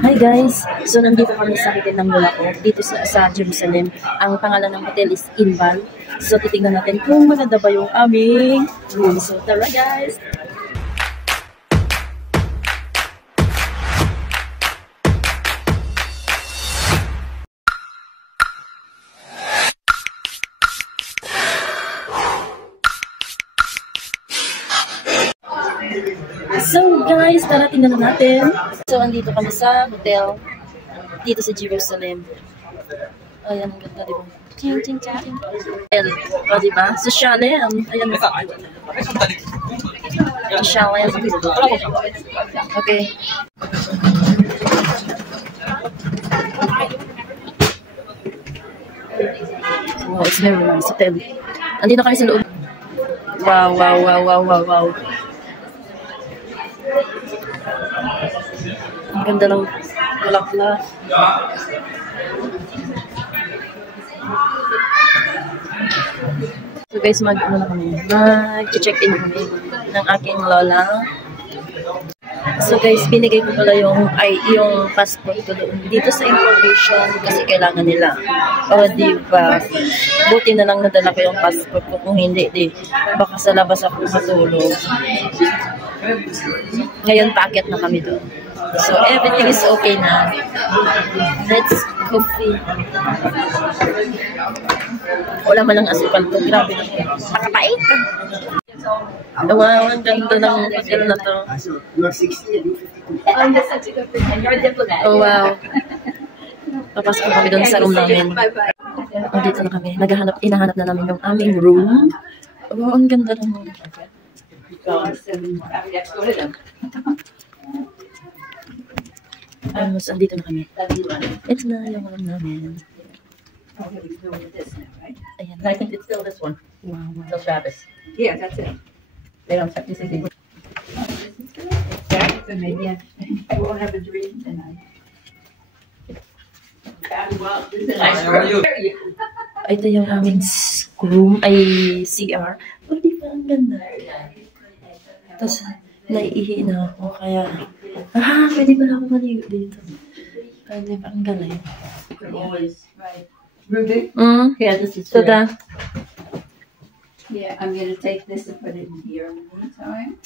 Hi guys! So nandito kami sa hotel ng lola ko, dito sa Jerusalem. Ang pangalan ng hotel is Inval. So titignan natin kung maganda ba yung aming room. So tara guys! So guys, tara tingnan na natin. So andito kami sa hotel dito sa Jerusalem. Ayan, ang ganda, diba? Ching, ching, ching, ching. Ayan, o diba? So Shalem. Ayan. Shalem. Okay. Wow, it's very nice hotel. Andito kami sa loob. Wow, wow, wow, wow, wow, wow. Ang ganda ng bulaklak. So guys, mag-check-in kami ng aking lola. So guys, binigay ko pala yung passport ko doon dito sa information kasi kailangan nila. O diba? Buti na lang nadala ko yung passport ko, kung hindi, baka sa labas ako matulog. Ngayon, paakyat na kami doon. So, everything is okay na. Let's coffee. Wala man lang asukal to. Grabe na. Nakapait. Wow, ang ganda ng hotel na to. Oh, wow. Papasok kami doon sa room namin. Oh, dito na kami. Hinahanap na namin yung aming room. Wow, ang ganda ng andito na kami. Ito na yung room namin. Ayan. I think it's still this one. Wow, wow. Till Shabbos. Yeah, that's it. They don't have to say this. So maybe we'll have a dream tonight. Ito yung aming room, ay CR. Oh, di ba ang ganda? Tapos, naiihi na ako, kaya, pwede ba ako maligo dito? Pwede ba ang galing? Always, right. Ruby? Yeah, this is So, da. Yeah, I'm going to take this and put it in here in the meantime.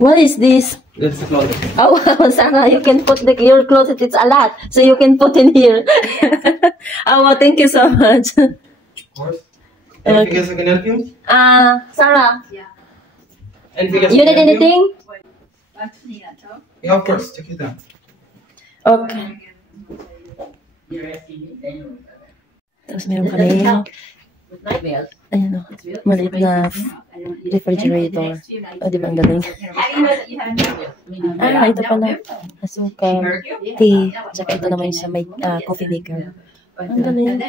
What is this? It's the closet. Oh, wow, Sarah, you can put your closet. It's a lot, so you can put in here. Oh, well, thank you so much. Of course. Anything else I can help you? Sarah, Yeah. Anything else you I need can help you? anything? Yeah, of course. Take your time. Okay. Tapos meron kami, ayan o, maliit na refrigerator. O, di ba ang galing? Ito pala, asukal, tea, tsaka ito naman sa may coffee maker. Ang galing.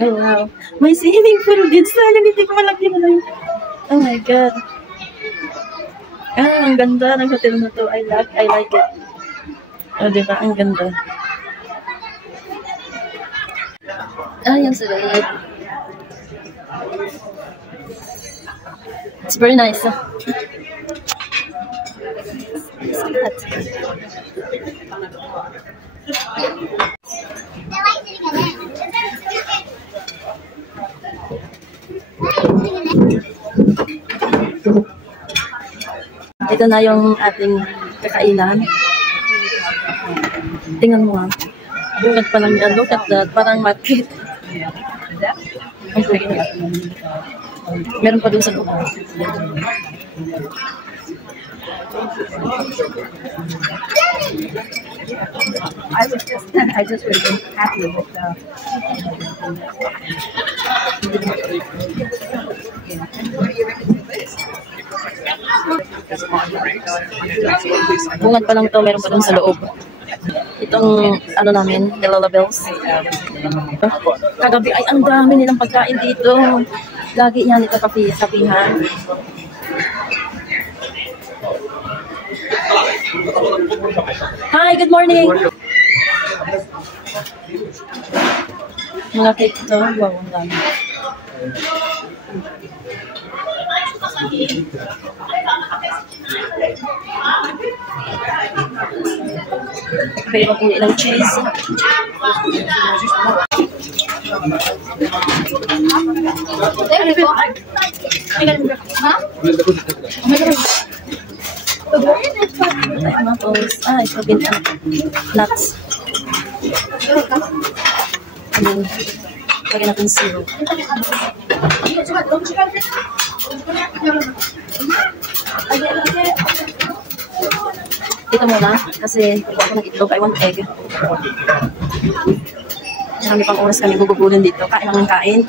Oh, wow. May swimming pool din. Sayang, hindi ko malaki na lang. Oh my God. Ang ganda ng hotel na to. I like it. Oh, diba? Ang ganda. Yan sila. It's very nice. Ito na yung ating kakainan. Tingnan mo nga. Bukat pa lang yan. Look at that. Parang market. Meron pa doon sa loob. I just would have been happy with Bungat pa lang to, meron pa dun sa loob. Itong, ano namin, Lola Bells. Kagabi ay ang dami nilang pagkain dito. Lagi yan ito kapihan. Hi, good morning! Mga cake ito. Wow, ang dami. Pwede mag-uwi ng cheese. Ito din nuts. Lagyan natin syrup. Dito muna, kasi iba ako ng itlog. I want egg. Marami pang oras kami gugugulin dito. Kain lang ng kain.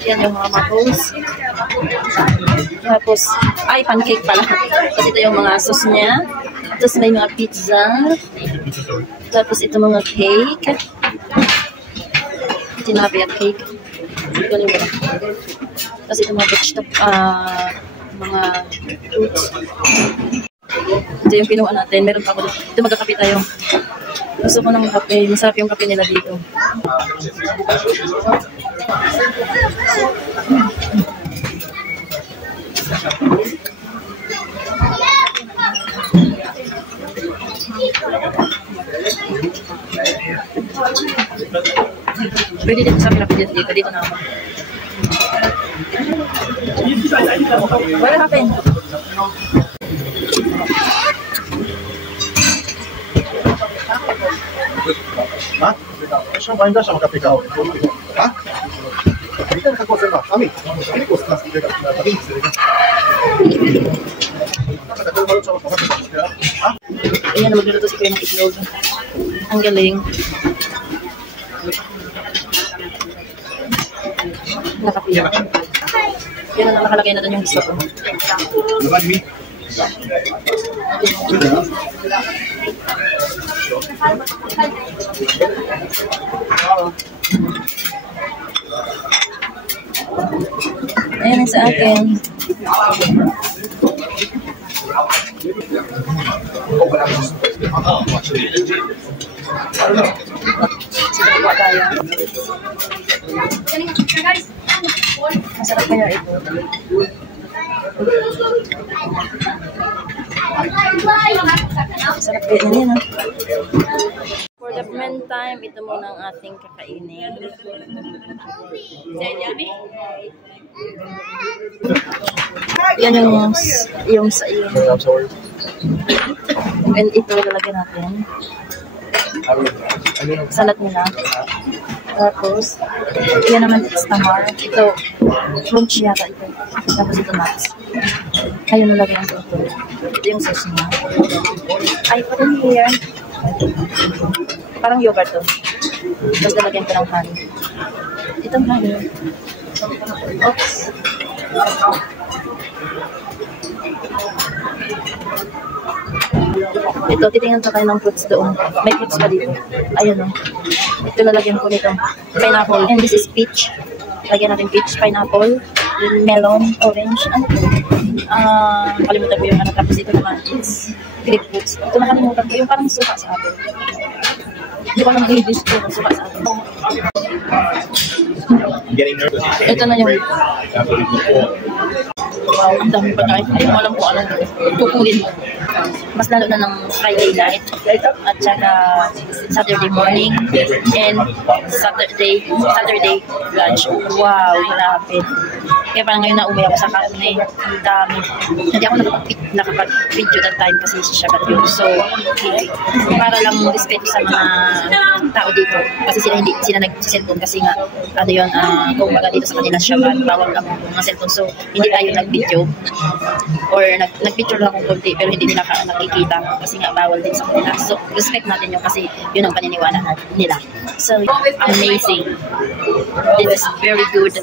Yan yung mga mapos. Tapos, ay, pancake pala. Kasi ito yung mga sauce niya. Tapos may mga pizza. Tapos ito mga cake. Tinabi at cake. Ganun ba? Kasi ito mga vegetable, mga fruits. Ito yung pinuha natin. Meron pa ako dito. Ito magkakape tayo. Gusto ko ng kape. Masarap yung kape nila dito. Pwede dito sa pinapit dito. Dito na ako. What happened? Ha? Siya ba hindi siya makapikaw? Ha? Hindi ka nakakuha ba? Ami, hindi ko sa sige ka. Tabi sige ka. Ha? Ayan, magluluto si Kuya ng itlog. Ang galing. Nakapila. Yan ang nakalagay na doon yung gusto ko. Ayan sa akin. Sinawa tayo. Masarap kaya ito. Masarap kaya na yan. For the meantime, ito muna ang ating kakainin. Yan yung sa iyo. And ito lalagyan natin. Salad nila. Tapos, yan naman is tamar. Ito, lunch yata ito. Tapos ito nuts. Ayun nalagyan ko ito. Ito yung sauce niya. I put in here. Parang yogurt to. Tapos lalagyan ko ng honey. Itong honey. Oops. Ito, titingnan sa kayo ng fruits doon. May fruits pa dito. Ayun o. Ito lalagyan ko nito. Pineapple. And this is peach. Lagyan natin peach, pineapple, melon, orange. Kalimutan ko yung ano. Tapos ito naman is grapefruits. Ito nakalimutan ko. Yung parang suka sa atin. Hindi ko naman i-dish ko yung suka sa atin. Ito na yung wow, ang dami pagkain. Hindi mo alam kung anong kukunin mo. Mas lalo na ng Friday night at saka Saturday morning and Saturday lunch. Wow, grabe. Kaya parang ngayon na-uwi ako sa karne. Ang dami. Hindi ako nakapag-video that time kasi siya yun. So, para lang respeto sa mga tao dito. Kasi sila nag-cellphone kasi nga ano yun, kung baga dito sa kanila Shabbat, bawal ang mga cellphone. So, hindi tayo nag-video or nag-picture lang kung konti pero hindi nila nakikita kasi nga bawal din sa kanila. So, respect natin yun kasi yun ang paniniwala nila. So, amazing. This is very good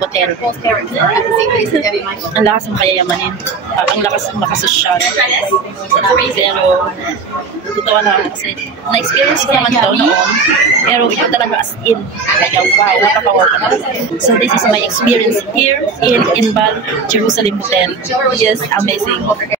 hotel. Ang lakas ng kayayamanin. Ang lakas ng makasosyal. Pero, totoo na kasi, na-experience ko naman ito noon. Pero ito talaga as in. Kaya wow, nakakawaw ka na. So this is my experience here in Inbal, Jerusalem Hotel. Yes, amazing.